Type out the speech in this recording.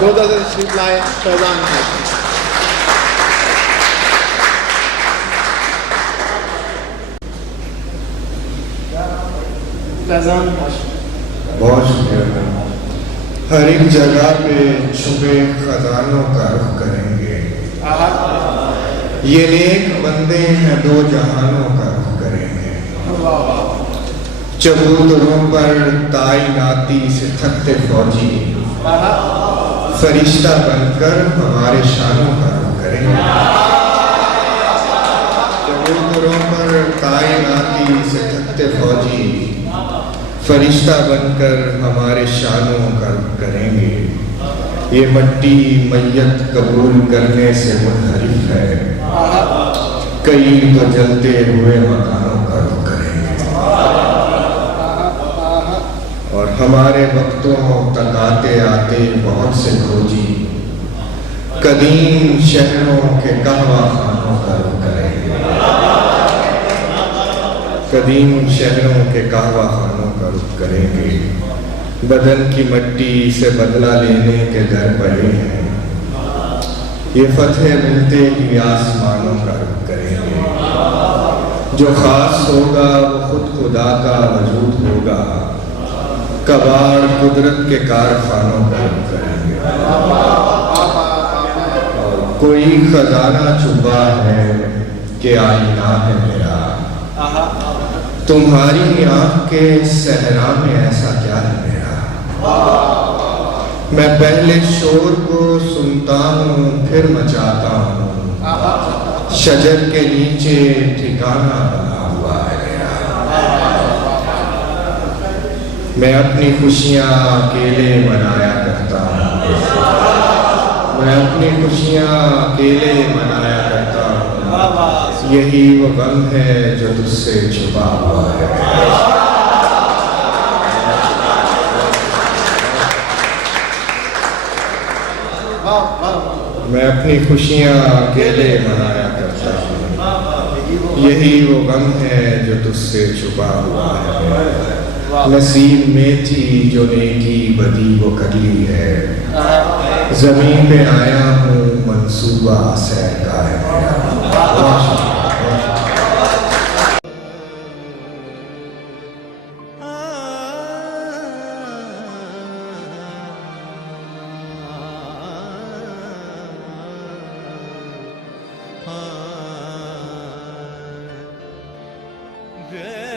फरोज़ तशरीफ लाए फैज़ान हाशमी। फैज़ान हाशमी। बहुत शुक्रिया। हर एक जगह पे छुपे खजानों का रुख करेंगे। ये नेक बंदे हैं दो जहानों का रुख करेंगे। चबूतरों पर ताइनाती से थकते फौजी फरिश्ता बनकर हमारे शानों का रुख करेंगे। चबूतरों पर ताइनाती से थकते फौजी फरिश्ता बनकर हमारे शानों का रुख करेंगे। ये मट्टी मैयत कबूल करने से मुनहरिफ है, कई तो जलते हुए मकानों का रुख करेंगे। और हमारे वक्तों तक आते आते बहुत से खोजी कदीम शहरों के कहवा खानों का रुख करेंगे। कदीम शहरों के कहवा खानों का रुख करेंगे। बदन की मिट्टी से बदला लेने के दर पड़े हैं, ये फतेह मिलते ही आसमानों का रुख करेंगे। जो खास होगा वो खुद खुदा का वजूद होगा, कबाड़ कुदरत के कारखानों का रुख करेंगे। और कोई खजाना छुपा है कि आईना है मेरा, तुम्हारी आँख के सहरा में ऐसा क्या है मेरा। मैं पहले शोर को सुनता हूँ फिर मचाता हूँ, शजर के नीचे ठिकाना बना हुआ है मेरा। मैं अपनी खुशियाँ अकेले मनाया करता हूँ, मैं अपनी खुशियाँ अकेले मनाया करता हूँ। यही वो गम है जो तुझसे छुपा हुआ है। मैं अपनी खुशियाँ अकेले मनाया करता हूँ, यही वो गम है जो तुझसे छुपा हुआ है। नसीब में थी जो नेकी बदी वो कर ली है, जमीन पे आया हूँ मंसूबा सैर का है मेरा। Yeah.